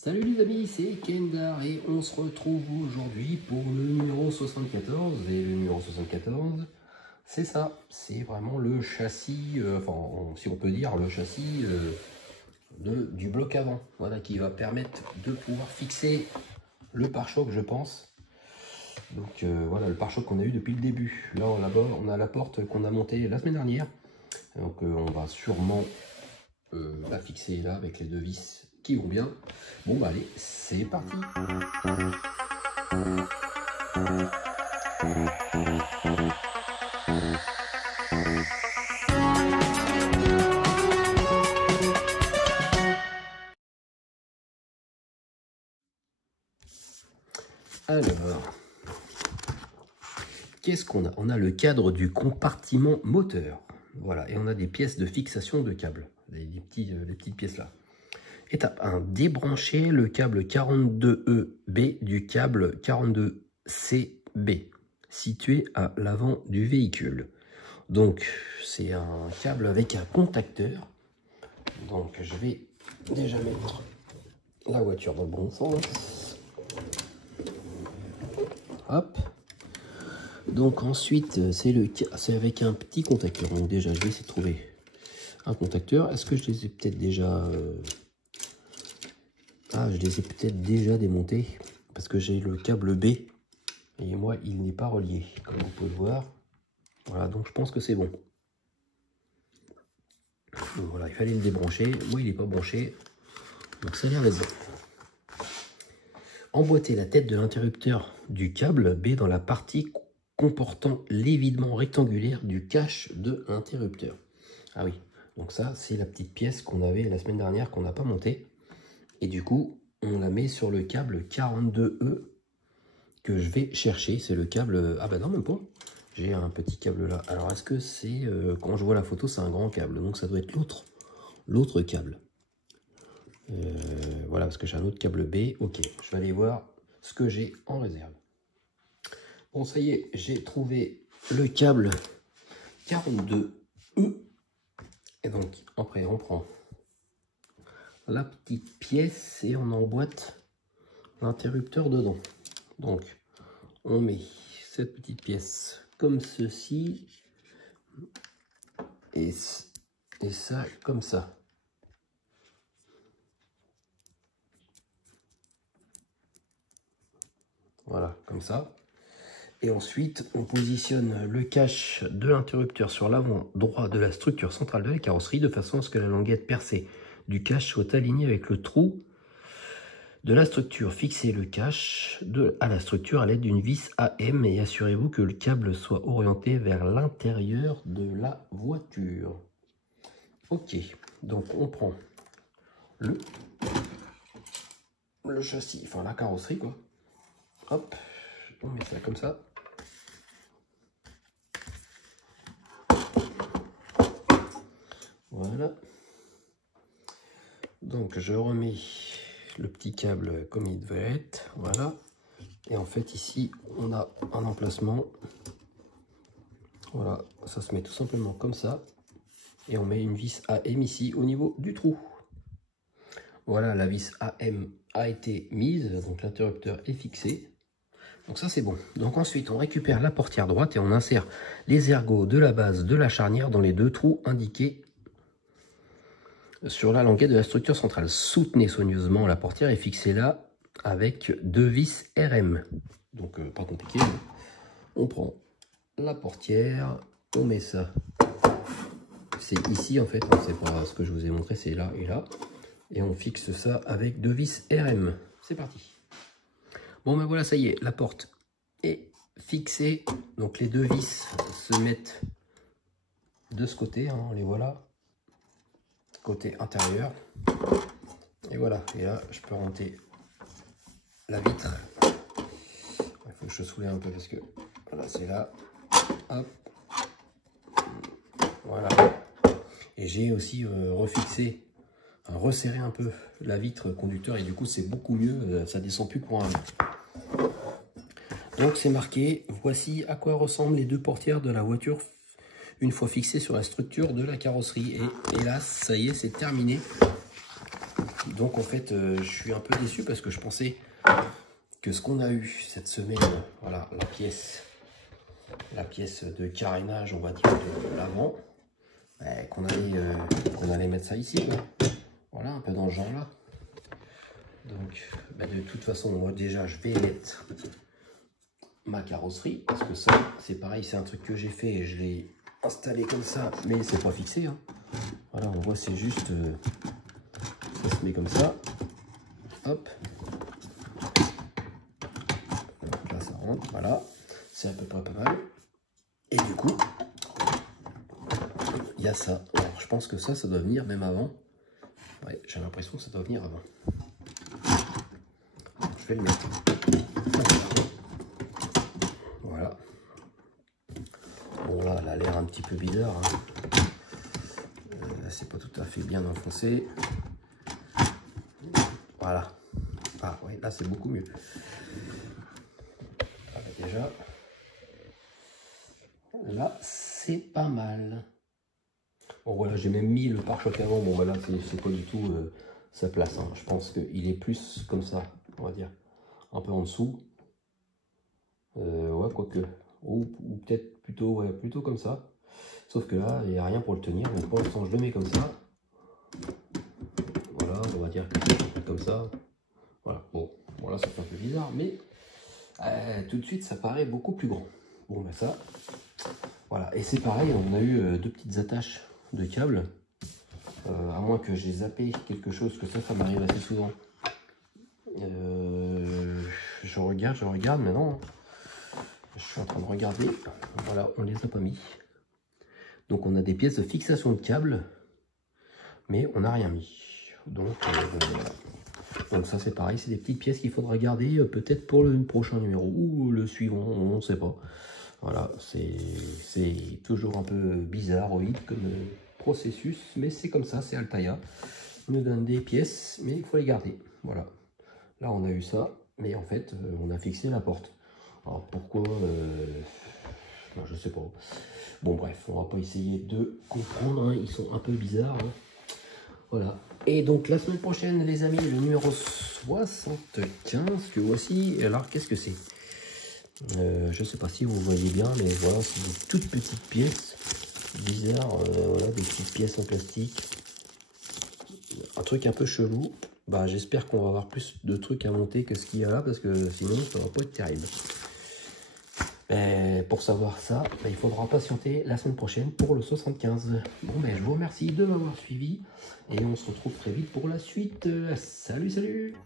Salut les amis, c'est Kendar et on se retrouve aujourd'hui pour le numéro 74. Et le numéro 74, c'est ça, c'est vraiment le châssis, si on peut dire, le châssis du bloc avant. Voilà, qui va permettre de pouvoir fixer le pare-choc, je pense. Donc voilà, le pare-choc qu'on a eu depuis le début. Là, on a la porte qu'on a montée la semaine dernière. Donc on va sûrement la fixer là avec les deux vis qui vont bien. Bon bah allez, c'est parti. Alors, qu'est-ce qu'on a? On a le cadre du compartiment moteur. Voilà, et on a des pièces de fixation de câbles, les petites pièces là. Étape 1, débrancher le câble 42EB du câble 42CB, situé à l'avant du véhicule. Donc, c'est un câble avec un contacteur. Donc, je vais déjà mettre la voiture dans le bon sens. Hop. Donc, ensuite, c'est avec un petit contacteur. Donc, déjà, je vais essayer de trouver un contacteur. Est-ce que je les ai peut-être déjà... Ah, je les ai peut-être déjà démontés parce que j'ai le câble B et moi il n'est pas relié comme vous pouvez le voir. Voilà, donc je pense que c'est bon. Donc voilà, il fallait le débrancher. Moi il n'est pas branché, donc ça a l'air d'être bon. Emboîter la tête de l'interrupteur du câble B dans la partie comportant l'évidement rectangulaire du cache de l'interrupteur. Ah oui, donc ça c'est la petite pièce qu'on avait la semaine dernière qu'on n'a pas montée. Et du coup, on la met sur le câble 42E que je vais chercher. C'est le câble... Ah bah non, même pas. J'ai un petit câble là. Alors, est-ce que c'est... quand je vois la photo, c'est un grand câble. Donc, ça doit être l'autre câble. Voilà, parce que j'ai un autre câble B. Ok, je vais aller voir ce que j'ai en réserve. Bon, ça y est, j'ai trouvé le câble 42E. Et donc, après, on prend... la petite pièce et on emboîte l'interrupteur dedans. Donc on met cette petite pièce comme ceci et ça comme ça. Voilà, comme ça. Et ensuite on positionne le cache de l'interrupteur sur l'avant droit de la structure centrale de la carrosserie de façon à ce que la languette percée du cache soit aligné avec le trou de la structure. Fixez le cache à la structure à l'aide d'une vis AM et assurez-vous que le câble soit orienté vers l'intérieur de la voiture. Ok, donc on prend le châssis, enfin la carrosserie quoi. Hop, on met ça comme ça. Voilà. Donc je remets le petit câble comme il devait être, voilà. Et en fait ici on a un emplacement, voilà, ça se met tout simplement comme ça. Et on met une vis AM ici au niveau du trou. Voilà, la vis AM a été mise, donc l'interrupteur est fixé. Donc ça c'est bon. Donc ensuite on récupère la portière droite et on insère les ergots de la base de la charnière dans les deux trous indiqués sur la languette de la structure centrale. Soutenez soigneusement la portière et fixez là avec deux vis RM. Donc pas compliqué. On prend la portière, on met ça. C'est ici en fait, c'est pas ce que je vous ai montré, c'est là et là. Et on fixe ça avec deux vis RM. C'est parti. Bon ben voilà, ça y est, la porte est fixée. Donc les deux vis se mettent de ce côté, hein, on les voit là. Côté intérieur. Et voilà, et là je peux remonter la vitre. Il faut que je soulève un peu parce que voilà, c'est là. Hop. Voilà. Et j'ai aussi refixé, resserré un peu la vitre conducteur et du coup c'est beaucoup mieux, ça descend plus pour un. Donc c'est marqué, voici à quoi ressemblent les deux portières de la voiture une fois fixées sur la structure de la carrosserie. Et hélas, ça y est, c'est terminé. Donc en fait, je suis un peu déçu parce que je pensais que ce qu'on a eu cette semaine, voilà, la pièce de carénage, on va dire, de l'avant, qu'on allait mettre ça ici, quoi. Voilà, un peu dans ce genre-là. Donc, de toute façon, moi déjà, je vais mettre ma carrosserie, parce que ça, c'est pareil, c'est un truc que j'ai fait et je l'ai installé comme ça, mais c'est pas fixé, hein. Voilà, on voit, c'est juste, ça se met comme ça, hop. Donc là, ça rentre, voilà, c'est à peu près pas mal. Et du coup, il y a ça. Alors, je pense que ça doit venir même avant. Ouais, j'ai l'impression que ça doit venir avant. Je vais le mettre. Voilà. Bon, là, elle a l'air un petit peu bizarre, hein. Là, c'est pas tout à fait bien enfoncé. Voilà. Ah, ouais, là, c'est beaucoup mieux. Voilà, déjà. Là, c'est pas mal. Bon, voilà, j'ai même mis le pare-choc avant. Bon, voilà, c'est pas du tout sa place, hein. Je pense qu'il est plus comme ça, on va dire. Un peu en dessous. Ouais, quoique. Ou peut-être plutôt, ouais, plutôt comme ça. Sauf que là, il n'y a rien pour le tenir. Donc pour l'instant, je le mets comme ça. Voilà, on va dire que c'est comme ça. Voilà, bon, là, ça fait un peu bizarre, mais tout de suite, ça paraît beaucoup plus grand. Bon, ben ça, voilà. Et c'est pareil, on a eu deux petites attaches de câbles. À moins que j'ai zappé quelque chose, que ça m'arrive assez souvent. Je regarde, mais non. Je suis en train de regarder. Voilà, on les a pas mis. Donc on a des pièces de fixation de câbles, mais on n'a rien mis. Donc, voilà. Donc ça c'est pareil, c'est des petites pièces qu'il faudra garder peut-être pour le prochain numéro ou le suivant, on ne sait pas. Voilà, c'est toujours un peu bizarroïde comme processus, mais c'est comme ça, c'est Altaïa. On nous donne des pièces, mais il faut les garder. Voilà. Là on a eu ça, mais en fait on a fixé la porte. Alors pourquoi je sais pas. Bon bref, on va pas essayer de comprendre, hein. Ils sont un peu bizarres, hein. Voilà. Et donc la semaine prochaine, les amis, le numéro 75 que voici. Et alors qu'est-ce que c'est? Je sais pas si vous voyez bien, mais voilà, c'est des toutes petites pièces bizarres, voilà, des petites pièces en plastique. Un truc un peu chelou. Bah j'espère qu'on va avoir plus de trucs à monter que ce qu'il y a là, parce que sinon ça va pas être terrible. Pour savoir ça, il faudra patienter la semaine prochaine pour le 75. Bon, je vous remercie de m'avoir suivi et on se retrouve très vite pour la suite. Salut, salut!